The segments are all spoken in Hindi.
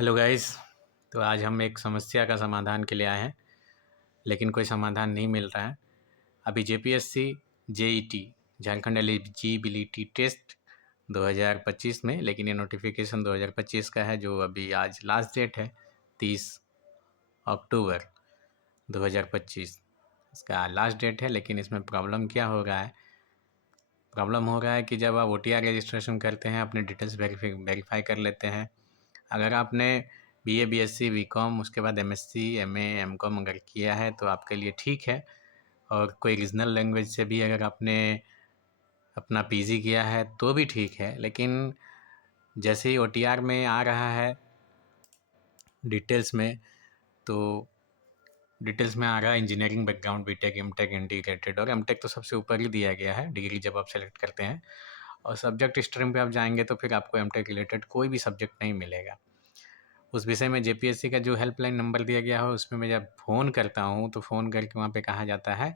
Hello guys. तो आज हम एक समस्या का समाधान के लिए आए हैं, लेकिन कोई समाधान नहीं मिल रहा है। अभी JPSC JET Jharkhand eligibility test 2025 में, लेकिन ये नोटिफिकेशन 2025 का है, जो अभी आज लास्ट डेट है 30 अक्टूबर 2025 इसका लास्ट डेट है। लेकिन इसमें प्रॉब्लम क्या हो रहा है? प्रॉब्लम हो रहा है कि जब आप OTR रजिस्ट्रेशन करते हैं, अपने डिटेल्स वेरीफाई कर लेते हैं। अगर आपने BA BSc BCom उसके बाद MSc MA MCom अगर किया है तो आपके लिए ठीक है, और कोई रीजनल लैंग्वेज से भी अगर आपने अपना PG किया है तो भी ठीक है। लेकिन जैसे ही OTR में आ रहा है डिटेल्स में, तो डिटेल्स में आ रहा है engineering background, BTech MTech integrated, और एमटेक तो सबसे ऊपर ही दिया गया है डिग्री जब आप सेलेक्ट करते हैं। और सब्जेक्ट स्ट्रीम पे आप जाएंगे तो फिर आपको एमटेक रिलेटेड कोई भी सब्जेक्ट नहीं मिलेगा। उस विषय में जेपीएससी का जो हेल्पलाइन नंबर दिया गया हो, उसमें मैं जब फ़ोन करता हूँ तो फ़ोन करके वहाँ पे कहा जाता है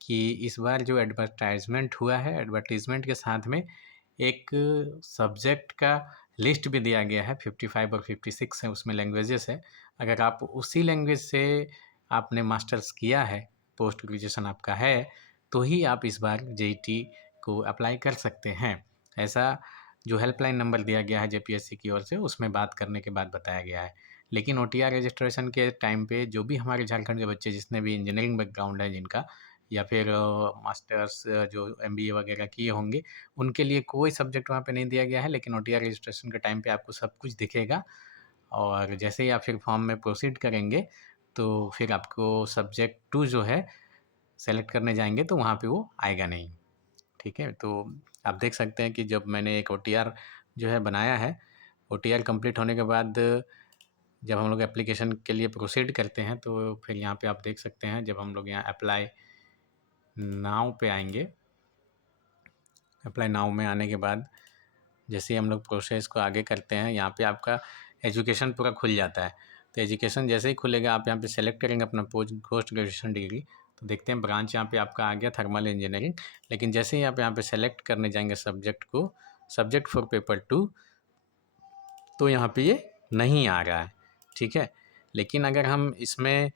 कि इस बार जो एडवर्टाइजमेंट हुआ है, एडवर्टीज़मेंट के साथ में एक सब्जेक्ट का लिस्ट भी दिया गया है, 55 और 56 है उसमें लैंग्वेजेस है। अगर आप उसी लैंग्वेज से आपने मास्टर्स किया है, पोस्ट ग्रेजुएशन आपका है, तो ही आप इस बार जेईटी को अप्लाई कर सकते हैं। ऐसा जो हेल्पलाइन नंबर दिया गया है जेपीएससी की ओर से, उसमें बात करने के बाद बताया गया है। लेकिन OTR रजिस्ट्रेशन के टाइम पे जो भी हमारे झारखंड के बच्चे, जिसने भी इंजीनियरिंग बैकग्राउंड है जिनका, या फिर मास्टर्स जो MBA वगैरह किए होंगे, उनके लिए कोई सब्जेक्ट वहाँ पे नहीं दिया गया है। लेकिन OTR रजिस्ट्रेशन के टाइम पे आपको सब कुछ दिखेगा, और जैसे ही आप फिर फॉर्म में प्रोसीड करेंगे तो फिर आपको सब्जेक्ट 2 जो है सेलेक्ट करने जाएंगे तो वहाँ पे वो आएगा नहीं। ठीक है, तो आप देख सकते हैं कि जब मैंने एक OTR जो है बनाया है, OTR कंप्लीट होने के बाद जब हम लोग एप्लीकेशन के लिए प्रोसीड करते हैं तो फिर यहाँ पे आप देख सकते हैं, जब हम लोग यहाँ अप्लाई नाउ पे आएंगे, अप्लाई नाउ में आने के बाद जैसे ही हम लोग प्रोसेस को आगे करते हैं, यहाँ पे आपका एजुकेशन पूरा खुल जाता है। तो एजुकेशन जैसे ही खुलेगा, आप यहाँ पे सेलेक्ट करेंगे अपना पोस्ट ग्रेजुएशन डिग्री, तो देखते हैं ब्रांच यहाँ पे आपका आ गया थर्मल इंजीनियरिंग। लेकिन जैसे ही आप यहाँ पे सेलेक्ट करने जाएंगे सब्जेक्ट को, सब्जेक्ट फॉर पेपर 2, तो यहाँ पे ये नहीं आ रहा है। ठीक है, लेकिन अगर हम इसमें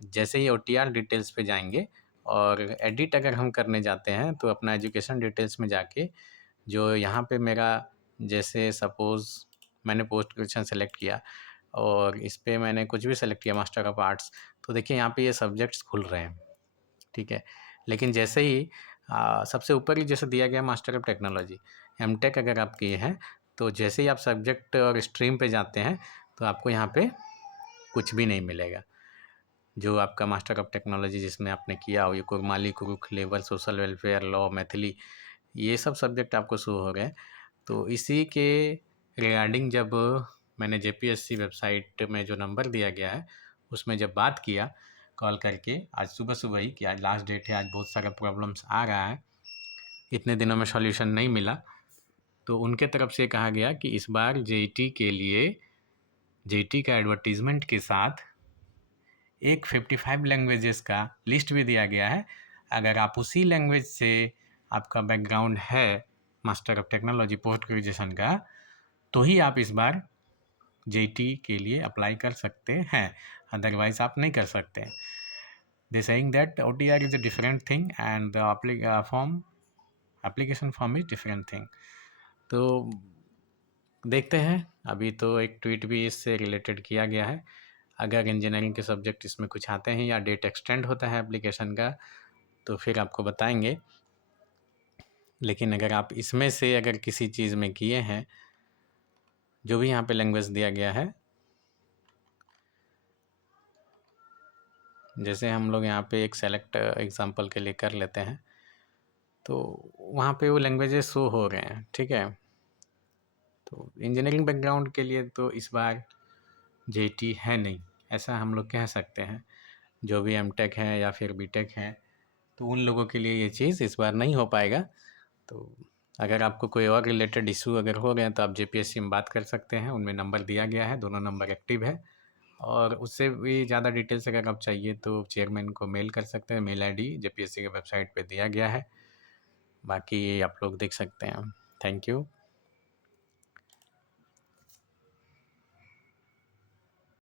जैसे ही OTR डिटेल्स पे जाएंगे और एडिट अगर हम करने जाते हैं, तो अपना एजुकेशन डिटेल्स में जाके जो यहाँ पे मेरा, जैसे सपोज़ मैंने पोस्ट ग्रेजुएशन सेलेक्ट किया और इस पे मैंने कुछ भी सेलेक्ट किया, मास्टर ऑफ आर्ट्स, तो देखिए यहाँ पे ये सब्जेक्ट्स खुल रहे हैं। ठीक है, लेकिन जैसे ही सबसे ऊपर ही जैसे दिया गया मास्टर ऑफ टेक्नोलॉजी, एमटेक अगर आप किए हैं, तो जैसे ही आप सब्जेक्ट और स्ट्रीम पे जाते हैं तो आपको यहाँ पे कुछ भी नहीं मिलेगा। जो आपका मास्टर ऑफ टेक्नोलॉजी जिसमें आपने किया हो, ये कुरमाली, कुरुख, labour, social welfare, law, Maithili, ये सब सब्जेक्ट आपको शो हो गए। तो इसी के रिगार्डिंग जब मैंने जेपीएससी वेबसाइट में जो नंबर दिया गया है उसमें जब बात किया कॉल करके, आज सुबह सुबह ही, कि आज लास्ट डेट है, आज बहुत सारा प्रॉब्लम्स आ रहा है, इतने दिनों में सॉल्यूशन नहीं मिला, तो उनके तरफ से कहा गया कि इस बार जेईटी के लिए, जेईटी का एडवर्टीज़मेंट के साथ एक 55 लैंग्वेजेस का लिस्ट भी दिया गया है। अगर आप उसी लैंग्वेज से आपका बैकग्राउंड है master of technology post graduation का, तो ही आप इस बार जेईटी के लिए अप्लाई कर सकते हैं, अदरवाइज आप नहीं कर सकते। They saying that OTR is a different thing and the application form is different thing. तो देखते हैं, अभी तो एक ट्वीट भी इससे रिलेटेड किया गया है। अगर इंजीनियरिंग के सब्जेक्ट इसमें कुछ आते हैं या डेट एक्सटेंड होता है एप्लीकेशन का, तो फिर आपको बताएंगे। लेकिन अगर आप इसमें से अगर किसी चीज़ में किए हैं, जो भी यहाँ पे लैंग्वेज दिया गया है, जैसे हम लोग यहाँ पे एक सेलेक्ट एग्जांपल के लिए कर लेते हैं, तो वहाँ पे वो लैंग्वेजेस शो हो रहे हैं। ठीक है, तो इंजीनियरिंग बैकग्राउंड के लिए तो इस बार जेईटी है नहीं, ऐसा हम लोग कह सकते हैं। जो भी एमटेक है या फिर बीटेक है, तो उन लोगों के लिए ये चीज़ इस बार नहीं हो पाएगा। तो अगर आपको कोई और रिलेटेड इशू अगर हो गए तो आप जेपीएससी में बात कर सकते हैं, उनमें नंबर दिया गया है, दोनों नंबर एक्टिव है। और उससे भी ज़्यादा डिटेल्स अगर आप चाहिए तो चेयरमैन को मेल कर सकते हैं, मेल आईडी जेपीएससी के वेबसाइट पे दिया गया है। बाकी आप लोग देख सकते हैं। Thank you.